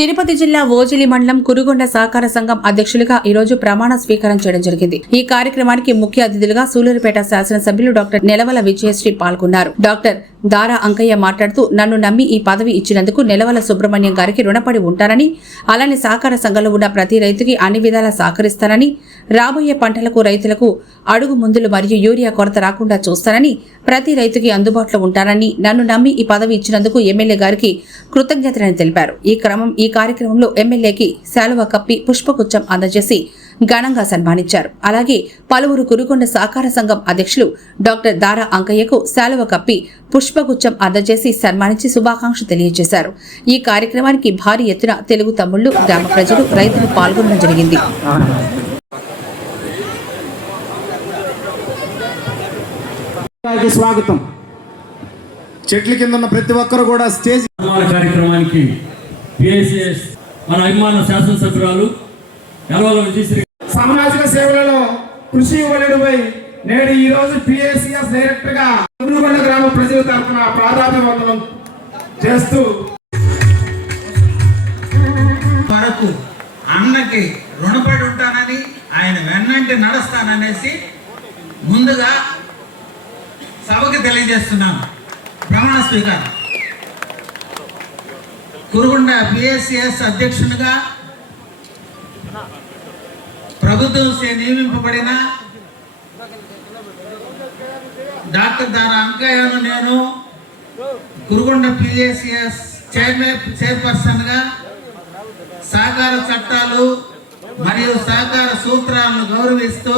తిరుపతి జిల్లా ఓజిలి మండలం కురుగొండ సహకార సంఘం అధ్యక్షులుగా ఈ రోజు ప్రమాణ స్వీకారం చేయడం జరిగింది. ఈ కార్యక్రమానికి ముఖ్య అతిథులుగా సూలూరుపేట శాసనసభ్యులు డాక్టర్ నెలవల విజయశ్రీ పాల్గొన్నారు. డాక్టర్ దారా అంకయ్య మాట్లాడుతూ నన్ను నమ్మి ఈ పదవి ఇచ్చినందుకు నెలవల సుబ్రహ్మణ్యం గారికి రుణపడి ఉంటానని అలానే సహకార సంఘంలో ఉన్న ప్రతి రైతుకి అన్ని విధాలా సహకరిస్తానని రాబోయే పంటలకు రైతులకు అడుగు ముందులు మరియు యూరియా కొరత రాకుండా చూస్తానని ప్రతి రైతుకి అందుబాటులో ఉంటానని నన్ను నమ్మి ఈ పదవి ఇచ్చినందుకు ఎమ్మెల్యే గారికి కృతజ్ఞతలని తెలిపారు. ఈ క్రమం ఈ కార్యక్రమంలో ఎమ్మెల్యేకి శాలువ కప్పి పుష్పగుచ్చం అందజేసి ఘనంగా సన్మానించారు. అలాగే పలువురు కురుకొండ సహకార సంఘం అధ్యక్షులు డాక్టర్ దారా అంకయ్యకు శాలువ కప్పి పుష్పగుచ్చం అందజేసి సన్మానించి శుభాకాంక్షలు తెలియజేశారు. ఈ కార్యక్రమానికి భారీ ఎత్తున తెలుగు తమ్ముళ్ళు గ్రామ ప్రజలు రైతులు పాల్గొనడం జరిగింది. స్వాగతం. చెట్ల కింద ఉన్న ప్రతి ఒక్కరు కూడా స్టేజ్ కార్యక్రమానికి పిఎస్ఎస్ మన అభిమాన శాసనసభ్యురాలు సామాజిక సేవలలో కృషి వలెడుపై నేడు ఈ రోజు పిఎస్సిఎస్ డైరెక్టర్గా గ్రామ ప్రజల తరఫున ప్రాధాన్యవందనం చేస్తూ వరకు అన్నకి రుణపడి ఉంటానని ఆయన వెన్నంటి నడుస్తాననేసి ముందుగా సభకి తెలియజేస్తున్నాను. ప్రమాణ స్వీకారం. కురుగుండ పిఎస్సిఎస్ అధ్యక్షునిగా ప్రభుత్వం నియమింపబడిన డాక్టర్ దాన అంకయ్యను నేను కురుగుండ పిఎస్సిఎస్ చైర్మన్ చైర్పర్సన్గా సహకార చట్టాలు మరియు సహకార సూత్రాలను గౌరవిస్తూ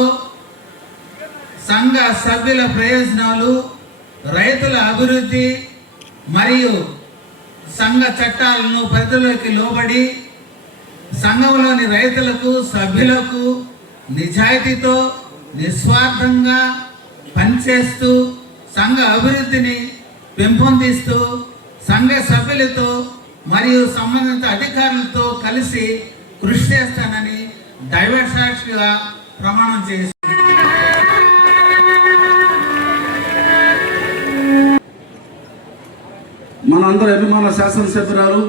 సంఘ సభ్యుల ప్రయోజనాలు రైతుల అభివృద్ధి మరియు సంఘ చట్టాలను పరిధిలోకి లోబడి సంఘంలోని రైతులకు సభ్యులకు నిజాయితీతో నిస్వార్థంగా పనిచేస్తూ సంఘ అభివృద్ధిని పెంపొందిస్తూ సంఘ సభ్యులతో మరియు సంబంధిత అధికారులతో కలిసి కృషి చేస్తానని దైవ సాక్షిగా ప్రమాణం చేసి అందరూ అభిమాన శాసనసభ్యురాలు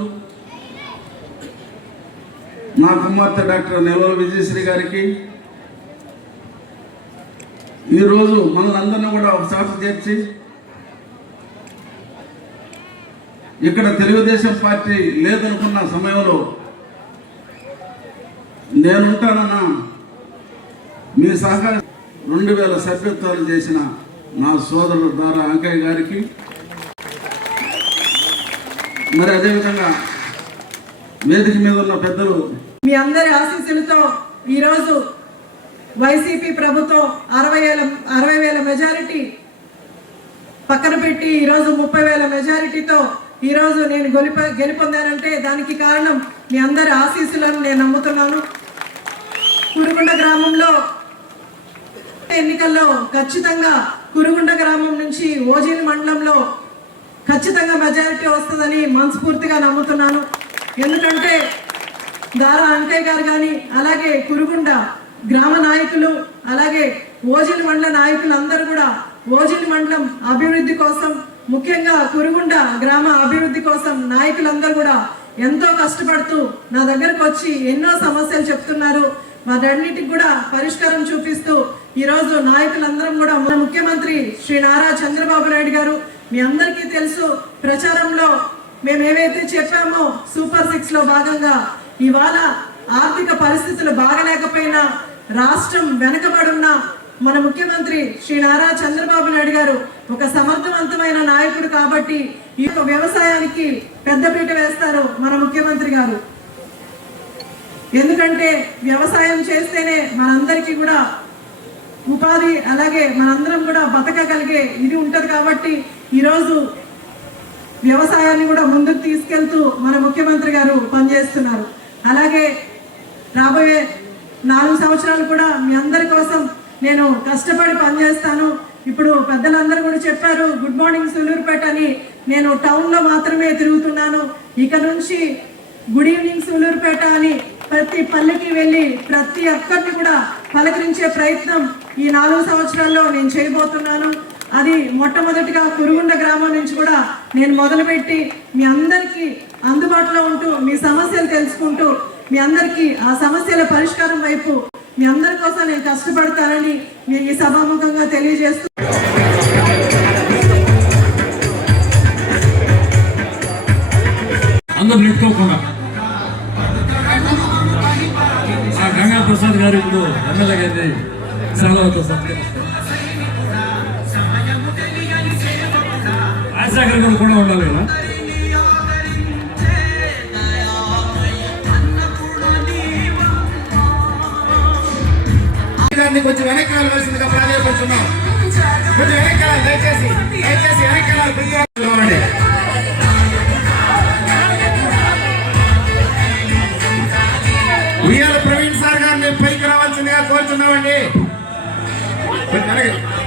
నా కుమార్తె డాక్టర్ నెల్లూరు విజయశ్రీ గారికి. ఈరోజు మనల్ని అందరినీ కూడా ఒకసారి చేర్చి ఇక్కడ తెలుగుదేశం పార్టీ లేదనుకున్న సమయంలో నేనుంటానన్న మీ సహకారం రెండు వేల సభ్యత్వాలు చేసిన నా సోదరుడు దారా అంకయ్య గారికి మరి అదేవిధంగా వేదిక మీద ఉన్న పెద్దలు మీ అందరి ఆశీస్సులతో ఈరోజు వైసీపీ ప్రభుత్వం అరవై వేల అరవై వేల మెజారిటీ పక్కన పెట్టి ఈరోజు ముప్పై వేల మెజారిటీతో ఈరోజు నేను గొలిప గెలుపొందానంటే దానికి కారణం మీ అందరి ఆశీస్సులను నేను నమ్ముతున్నాను. కురుగుండ గ్రామంలో ఎన్నికల్లో ఖచ్చితంగా కురుగుండ గ్రామం నుంచి ఓజీని మండలంలో ఖచ్చితంగా మెజారిటీ వస్తుందని మనస్ఫూర్తిగా నమ్ముతున్నాను. ఎందుకంటే దారా అంకయ్య గారు కానీ అలాగే కురుగుండ గ్రామ నాయకులు అలాగే ఓజిల్ మండల నాయకులు అందరూ కూడా ఓజిల్ మండలం అభివృద్ధి కోసం ముఖ్యంగా కురుగుండ గ్రామ అభివృద్ధి కోసం నాయకులందరూ కూడా ఎంతో కష్టపడుతూ నా దగ్గరకు వచ్చి ఎన్నో సమస్యలు చెప్తున్నారు. వాటన్నిటికి కూడా పరిష్కారం చూపిస్తూ ఈరోజు నాయకులందరం కూడా ముఖ్యమంత్రి శ్రీ నారా చంద్రబాబు నాయుడు గారు మీ అందరికీ తెలుసు ప్రచారంలో మేము ఏవైతే చెప్పామో సూపర్ సిక్స్లో భాగంగా ఇవాళ ఆర్థిక పరిస్థితులు బాగలేకపోయినా రాష్ట్రం వెనుకబడున్న మన ముఖ్యమంత్రి శ్రీ నారా చంద్రబాబు నాయుడు గారు ఒక సమర్థవంతమైన నాయకుడు కాబట్టి ఈ యొక్క వ్యవసాయానికి పెద్దపీట వేస్తారు మన ముఖ్యమంత్రి గారు. ఎందుకంటే వ్యవసాయం చేస్తేనే మనందరికీ కూడా ఉపాధి అలాగే మనందరం కూడా బతకగలిగే ఇది ఉంటుంది కాబట్టి ఈరోజు వ్యవసాయాన్ని కూడా ముందుకు తీసుకెళ్తూ మన ముఖ్యమంత్రి గారు పనిచేస్తున్నారు. అలాగే రాబోయే నాలుగు సంవత్సరాలు కూడా మీ అందరి కోసం నేను కష్టపడి పనిచేస్తాను. ఇప్పుడు పెద్దలందరూ కూడా చెప్పారు గుడ్ మార్నింగ్ సూలూరుపేట అని. నేను టౌన్లో మాత్రమే తిరుగుతున్నాను. ఇక నుంచి గుడ్ ఈవినింగ్ సూలూరుపేట అని ప్రతి పల్లెకి వెళ్ళి ప్రతి ఒక్కరిని కూడా పలకరించే ప్రయత్నం ఈ నాలుగు సంవత్సరాల్లో నేను చేయబోతున్నాను. అది మొట్టమొదటిగా కురుగుండ గ్రామం నుంచి కూడా నేను మొదలుపెట్టి మీ అందరికీ అందుబాటులో ఉంటూ మీ సమస్యలు తెలుసుకుంటూ మీ అందరికీ ఆ సమస్యల పరిష్కారం వైపు మీ అందరి కోసం నేను కష్టపడతానని నేను ఈ సభాముఖంగా తెలియజేస్తూ అందరూ నెట్టుకోకుండా గంగా ప్రసాద్ గారు ఇప్పుడు ఎమ్మెల్యే గారి సెలవుతో సత్కరిస్తారు రాజశేఖర్ గారు కూడా ఉండాలి కదా గారిని కొంచెం వెనక్కి వెళ్ళవలసిందిగా ప్రాధాన్యపడుతున్నాం కొంచెం వెనక్కి దయచేసి దయచేసి వెనక్కి వెళ్ళాలి கொண்டிருக்கிறார்கள்